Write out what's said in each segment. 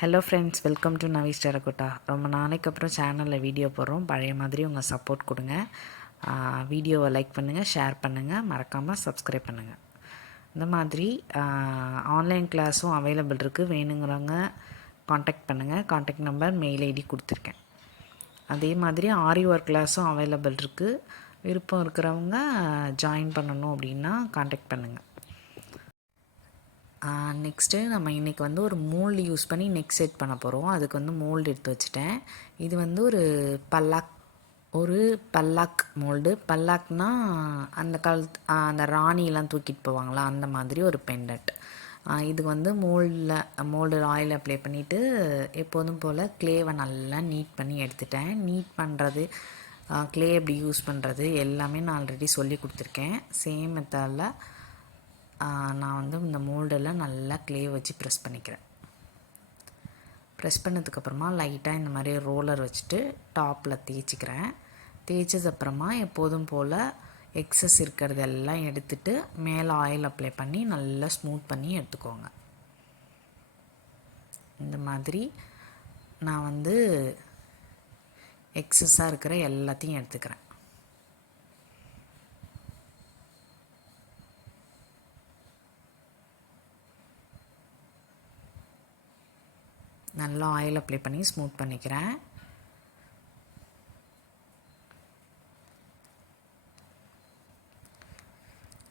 Hello friends, welcome to Navi's Terracotta. ரொம்ப நாளைக்கு அப்புறம் சேனலில் வீடியோ போடுறோம். பழைய மாதிரி உங்கள் சப்போர்ட் கொடுங்க. வீடியோவை லைக் பண்ணுங்கள், ஷேர் பண்ணுங்கள், மறக்காமல் சப்ஸ்கிரைப் பண்ணுங்கள். இந்த மாதிரி ஆன்லைன் கிளாஸும் அவைலபிள் இருக்குது. வேணுங்கிறவங்க காண்டாக்ட் பண்ணுங்கள். காண்டாக்ட் நம்பர், மெயில் ஐடி கொடுத்துருக்கேன். அதே மாதிரி ஆரி ஒர்க் கிளாஸும் அவைலபிள் இருக்குது. விருப்பம் இருக்கிறவங்க ஜாயின் பண்ணணும் அப்படின்னா காண்டாக்ட் பண்ணுங்கள். நெக்ஸ்ட்டு நம்ம இன்றைக்கி வந்து ஒரு மோல்டு யூஸ் பண்ணி நெக் செட் பண்ண போகிறோம். அதுக்கு வந்து மோல்டு எடுத்து வச்சுட்டேன். இது வந்து ஒரு பல்லாக் மோல்டு. பல்லாக்னால் அந்த காலத்து அந்த ராணியெல்லாம் தூக்கிட்டு போவாங்களா, அந்த மாதிரி ஒரு பெண்டன்ட். இதுக்கு வந்து மோல்டு ஆயில் அப்ளை பண்ணிவிட்டு எப்போதும் போல் க்ளேவை நல்லா நீட் பண்ணி எடுத்துட்டேன். நீட் பண்ணுறது, க்ளே எப்படி யூஸ் பண்ணுறது எல்லாமே நான் ஆல்ரெடி சொல்லி கொடுத்துருக்கேன். சேம் மெத்தடில் நான் வந்து இந்த மோல்டெல்லாம் நல்லா க்ளே வச்சு ப்ரெஸ் பண்ணிக்கிறேன். ப்ரெஸ் பண்ணதுக்கப்புறமா லைட்டாக இந்த மாதிரி ரோலர் வச்சுட்டு டாப்பில் தேய்ச்சிக்கிறேன். தேய்ச்சதுக்கப்புறமா எப்போதும் போல் எக்ஸஸ் இருக்கிறதெல்லாம் எடுத்துகிட்டு மேலே ஆயில் அப்ளை பண்ணி நல்லா ஸ்மூத் பண்ணி எடுத்துக்கோங்க. இந்த மாதிரி நான் வந்து எக்ஸஸாக இருக்கிற எல்லாத்தையும் எடுத்துக்கிறேன். நல்லா ஆயில் அப்ளை பண்ணி ஸ்மூத் பண்ணிக்கிறேன்.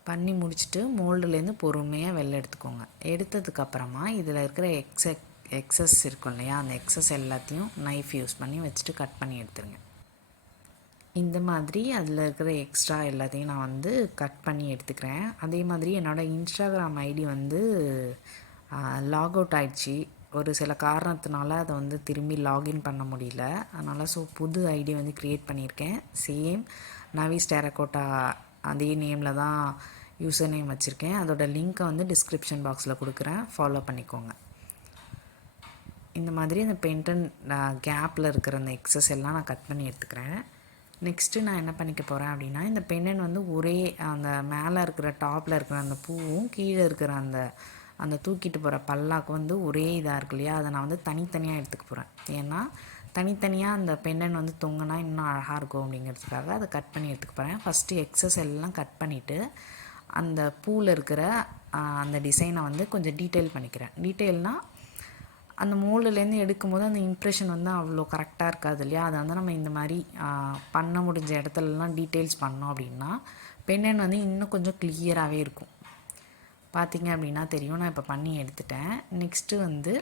பண்ணி முடிச்சுட்டு மோல்டுலேருந்து பொறுமையாக வெளில எடுத்துக்கோங்க. எடுத்ததுக்கப்புறமா இதில் இருக்கிற எக்ஸஸ் இருக்கும் இல்லையா, அந்த எக்ஸஸ் எல்லாத்தையும் நைஃப் யூஸ் பண்ணி வச்சுட்டு கட் பண்ணி எடுத்துருங்க. இந்த மாதிரி அதில் இருக்கிற எக்ஸ்ட்ரா எல்லாத்தையும் நான் வந்து கட் பண்ணி எடுத்துக்கிறேன். அதே மாதிரி என்னோடய இன்ஸ்டாகிராம் ஐடி வந்து லாக் அவுட் ஆகிடுச்சு. ஒரு சில காரணத்தினால அதை வந்து திரும்பி லாகின் பண்ண முடியல. அதனால் புது ஐடி வந்து க்ரியேட் பண்ணியிருக்கேன். சேம் நவீஸ் Terracotta அதே நேமில் தான் யூசர் நேம் வச்சுருக்கேன். அதோடய லிங்க்கை வந்து டிஸ்கிரிப்ஷன் பாக்ஸில் கொடுக்குறேன், ஃபாலோ பண்ணிக்கோங்க. இந்த மாதிரி அந்த பென்டன் கேப்பில் இருக்கிற அந்த எக்ஸஸ் எல்லாம் நான் கட் பண்ணி எடுத்துக்கிறேன். நெக்ஸ்ட்டு நான் என்ன பண்ணிக்க போகிறேன் அப்படின்னா, இந்த பெண்டன் வந்து ஒரே அந்த மேலே இருக்கிற டாப்பில் இருக்கிற அந்த பூவும் கீழே இருக்கிற அந்த தூக்கிட்டு போகிற பல்லாக்கு வந்து ஒரே இதாக இருக்கு இல்லையா, அதை நான் வந்து தனித்தனியாக எடுத்துக்க போகிறேன். ஏன்னா தனித்தனியாக அந்த பெண்டன் வந்து தொங்கினா இன்னும் அழகாக இருக்கும் அப்படிங்கிறதுக்காக அதை கட் பண்ணி எடுத்துக்க போகிறேன். ஃபஸ்ட்டு எக்ஸஸ் எல்லாம் கட் பண்ணிவிட்டு அந்த பூவில் இருக்கிற அந்த டிசைனை வந்து கொஞ்சம் டீட்டெயில் பண்ணிக்கிறேன். டீட்டெயில்னால் அந்த மோல்டுலேருந்து எடுக்கும்போது அந்த இம்ப்ரெஷன் வந்து அவ்வளோ கரெக்டாக இருக்காது இல்லையா. அதை வந்து நம்ம இந்த மாதிரி பண்ண முடிஞ்ச இடத்துலலாம் டீட்டெயில்ஸ் பண்ணோம் அப்படின்னா பெண்டன் வந்து இன்னும் கொஞ்சம் கிளியராகவே இருக்கும். பார்த்திங்க அப்படின்னா தெரியும். நான் இப்போ பண்ணி எடுத்துட்டேன். நெக்ஸ்ட்டு வந்து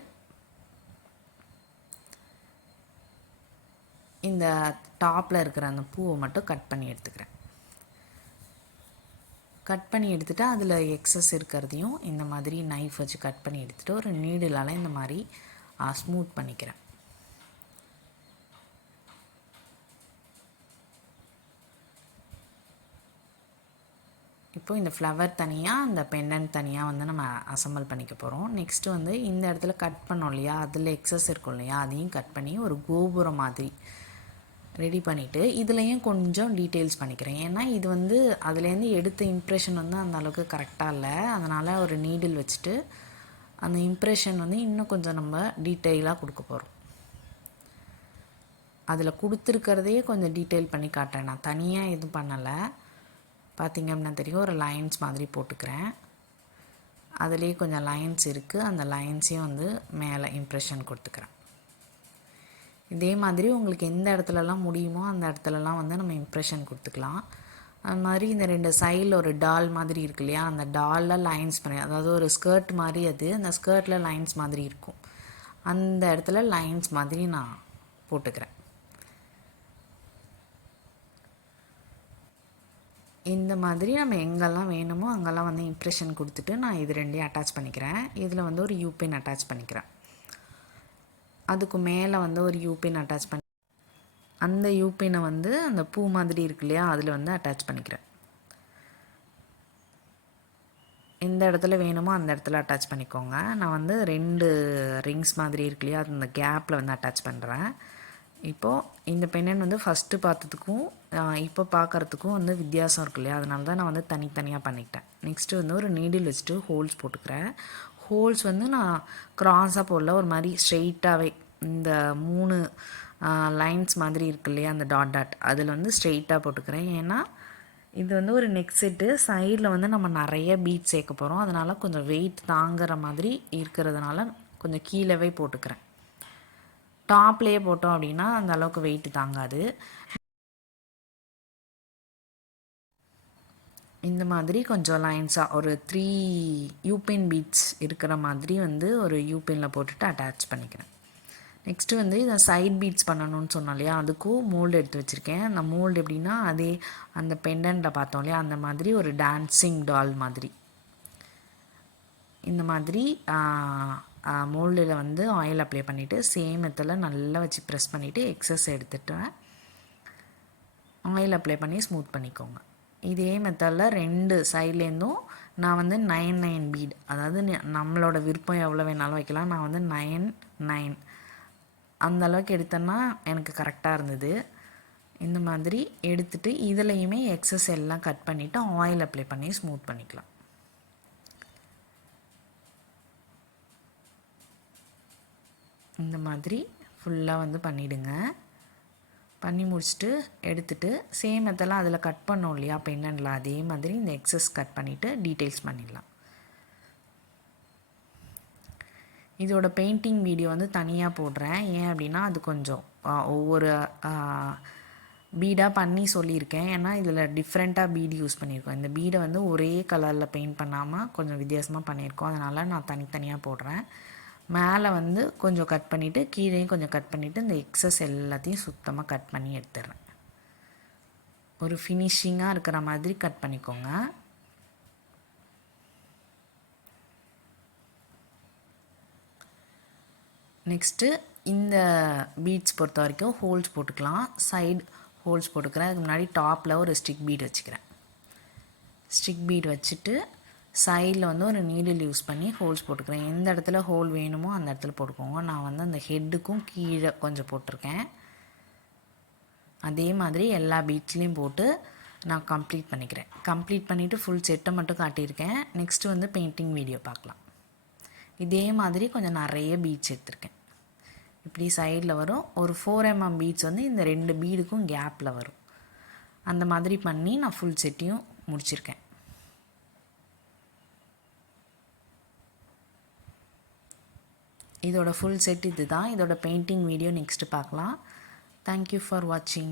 இந்த டாப்பில் இருக்கிற அந்த பூவை மட்டும் கட் பண்ணி எடுத்துக்கிறேன். கட் பண்ணி எடுத்துகிட்டு அதில் எக்ஸஸ் இருக்கிறதையும் இந்த மாதிரி நைஃப் வச்சு கட் பண்ணி எடுத்துகிட்டு ஒரு நீடிலால் இந்த மாதிரி ஸ்மூத் பண்ணிக்கிறேன். இப்போது இந்த ஃப்ளவர் தனியாக, அந்த பெண்டன் தனியாக வந்து நம்ம அசம்பிள் பண்ணிக்க போகிறோம். நெக்ஸ்ட்டு வந்து இந்த இடத்துல கட் பண்ணோம் இல்லையா, அதில் எக்ஸஸ் இருக்கும் இல்லையா, அதையும் கட் பண்ணி ஒரு கோபுரம் மாதிரி ரெடி பண்ணிவிட்டு இதுலேயும் கொஞ்சம் டீட்டெயில்ஸ் பண்ணிக்கிறேன். ஏன்னா இது வந்து அதுலேருந்து எடுத்த இம்ப்ரெஷன் வந்து அந்த அளவுக்கு கரெக்டாக இல்லை. அதனால் ஒரு நீடில் வச்சுட்டு அந்த இம்ப்ரெஷன் வந்து இன்னும் கொஞ்சம் நம்ம டீட்டெயிலாக கொடுக்க போகிறோம். அதில் கொடுத்துருக்கிறதையே கொஞ்சம் டீட்டெயில் பண்ணி காட்டுறேன். நான் தனியாக எதுவும் பண்ணலை. பார்த்திங்க அப்படின்னா தெரியும், ஒரு லைன்ஸ் மாதிரி போட்டுக்கிறேன். அதுலேயே கொஞ்சம் லைன்ஸ் இருக்குது. அந்த லைன்ஸையும் வந்து மேலே இம்ப்ரெஷன் கொடுத்துக்கிறேன். இதே மாதிரி உங்களுக்கு எந்த இடத்துலலாம் முடியுமோ அந்த இடத்துலலாம் வந்து நம்ம இம்ப்ரெஷன் கொடுத்துக்கலாம். அது மாதிரி இந்த 2 சைடில் ஒரு டால் மாதிரி இருக்கு இல்லையா, அந்த டாலில் லைன்ஸ் பண்ணி, அதாவது ஒரு ஸ்கர்ட் மாதிரி, அது அந்த ஸ்கர்ட்டில் லைன்ஸ் மாதிரி இருக்கும். அந்த இடத்துல லைன்ஸ் மாதிரி நான் போட்டுக்கிறேன். இந்த மாதிரி நம்ம எங்கெல்லாம் வேணுமோ அங்கெல்லாம் வந்து இம்ப்ரெஷன் கொடுத்துட்டு நான் இது 2ஐயும் அட்டாச் பண்ணிக்கிறேன். இதில் வந்து ஒரு யூபின் அட்டாச் பண்ணிக்கிறேன். அதுக்கு மேலே வந்து ஒரு யூபின் அட்டாச் பண்ணி அந்த யூபினை வந்து அந்த பூ மாதிரி இருக்கு இல்லையா, அதில் வந்து அட்டாச் பண்ணிக்கிறேன். எந்த இடத்துல வேணுமோ அந்த இடத்துல அட்டாச் பண்ணிக்கோங்க. நான் வந்து 2 ரிங்ஸ் மாதிரி இருக்கு இல்லையா, அது அந்த கேப்பில் வந்து அட்டாச் பண்ணுறேன். இப்போது இந்த பெண்ணன் வந்து ஃபஸ்ட்டு பார்த்ததுக்கும் இப்போ பார்க்குறதுக்கும் வந்து வித்தியாசம் இருக்கு இல்லையா, அதனால தான் நான் வந்து தனித்தனியாக பண்ணிக்கிட்டேன். நெக்ஸ்ட்டு வந்து ஒரு நீடில் வச்சுட்டு ஹோல்ஸ் போட்டுக்கிறேன். ஹோல்ஸ் வந்து நான் க்ராஸாக போடல, ஒரு மாதிரி ஸ்ட்ரெயிட்டாகவே இந்த 3 லைன்ஸ் மாதிரி இருக்கு இல்லையா, அந்த டாட் டாட் அதில் வந்து ஸ்ட்ரெயிட்டாக போட்டுக்கிறேன். ஏன்னா இது வந்து ஒரு நெக் செட்டு, சைடில் வந்து நம்ம நிறைய பீட் சேர்க்க போகிறோம். அதனால் கொஞ்சம் வெயிட் தாங்குற மாதிரி இருக்கிறதுனால கொஞ்சம் கீழவே போட்டுக்கிறேன். டாப்லேயே போட்டோம் அப்படின்னா அந்த அளவுக்கு வெயிட் தாங்காது. இந்த மாதிரி கொஞ்சம் லைன்ஸாக ஒரு 3 யூபின் பீட்ஸ் இருக்கிற மாதிரி வந்து ஒரு யூபினில் போட்டுட்டு அட்டாச் பண்ணிக்கிறேன். நெக்ஸ்ட்டு வந்து இதை சைட் பீட்ஸ் பண்ணணும்னு சொன்னோம் இல்லையா, அதுக்கும் மோல்டு எடுத்து வச்சுருக்கேன். அந்த மோல்டு எப்படின்னா அதே அந்த பெண்டன்ட்டில் பார்த்தோம் இல்லையா, அந்த மாதிரி ஒரு டான்ஸிங் டால் மாதிரி இந்த மாதிரி மோல்டில் வந்து ஆயில் அப்ளை பண்ணிவிட்டு சேம் மெத்தடில் நல்லா வச்சு ப்ரெஸ் பண்ணிவிட்டு எக்ஸஸ் எடுத்துட்டு ஆயில் அப்ளை பண்ணி ஸ்மூத் பண்ணிக்கோங்க. இதே மெத்தடில் 2 சைட்லேருந்தும் நான் வந்து 9 பீட், அதாவது நம்மளோட விருப்பம் எவ்வளோ வேணாலும் வைக்கலாம். நான் வந்து 9 அந்த அளவுக்கு எடுத்தேன்னா எனக்கு கரெக்டாக இருந்தது. இந்த மாதிரி எடுத்துகிட்டு இதுலேயுமே எக்ஸஸ் எல்லாம் கட் பண்ணிவிட்டு ஆயில் அப்ளை பண்ணி ஸ்மூத் பண்ணிக்கலாம். இந்த மாதிரி ஃபுல்லாக வந்து பண்ணிவிடுங்க. பண்ணி முடிச்சுட்டு எடுத்துகிட்டு சேம் மெத்தெல்லாம் அதில் கட் பண்ணோம் இல்லையா பெண்டன்ட்டில், அதே மாதிரி இந்த எக்ஸஸ் கட் பண்ணிவிட்டு டீட்டெயில்ஸ் பண்ணிடலாம். இதோட பெயிண்டிங் வீடியோ வந்து தனியாக போடுறேன். ஏன் அப்படின்னா அது கொஞ்சம் ஒவ்வொரு பீடாக பண்ணி சொல்லியிருக்கேன். ஏன்னா இதில் டிஃப்ரெண்ட்டாக பீடு யூஸ் பண்ணியிருக்கோம். இந்த பீடை வந்து ஒரே கலரில் பெயிண்ட் பண்ணாமல் கொஞ்சம் வித்தியாசமாக பண்ணியிருக்கோம். அதனால் நான் தனித்தனியாக போடுறேன். மேலே வந்து கொஞ்சம் கட் பண்ணிவிட்டு கீழேயும் கொஞ்சம் கட் பண்ணிவிட்டு இந்த எக்ஸஸ் எல்லாத்தையும் சுத்தமாக கட் பண்ணி எடுத்துடுறேன். ஒரு ஃபினிஷிங்காக இருக்கிற மாதிரி கட் பண்ணிக்கோங்க. நெக்ஸ்ட்டு இந்த பீட்ஸ் பொறுத்த வரைக்கும் ஹோல்ஸ் போட்டுக்கலாம். சைடு ஹோல்ஸ் போட்டுக்கிறேன். அதுக்கு முன்னாடி டாப்பில் ஒரு ஸ்டிக் பீட் வச்சுக்கிறேன். ஸ்டிக் பீட் வச்சுட்டு சைடில் வந்து ஒரு நீடில் யூஸ் பண்ணி ஹோல்ஸ் போட்டுக்கிறேன். எந்த இடத்துல ஹோல் வேணுமோ அந்த இடத்துல போட்டுக்கோங்க. நான் வந்து அந்த ஹெட்டுக்கும் கீழே கொஞ்சம் போட்டிருக்கேன். அதே மாதிரி எல்லா பீட்ஸ்லேயும் போட்டு நான் கம்ப்ளீட் பண்ணிக்கிறேன். கம்ப்ளீட் பண்ணிவிட்டு ஃபுல் செட்டை மட்டும் காட்டியிருக்கேன். நெக்ஸ்ட்டு வந்து பெயிண்டிங் வீடியோ பார்க்கலாம். இதே மாதிரி கொஞ்சம் நிறைய பீட்ஸ் எடுத்திருக்கேன். இப்படி சைடில் வரும். ஒரு 4 mm பீட்ஸ் வந்து இந்த 2 பீடுக்கும் கேப்பில் வரும். அந்த மாதிரி பண்ணி நான் ஃபுல் செட்டையும் முடிச்சிருக்கேன். இதோட ஃபுல் செட் இது தான். இதோட பெயிண்டிங் வீடியோ நெக்ஸ்ட்டு பார்க்கலாம். தேங்க்யூ ஃபார் வாட்சிங்.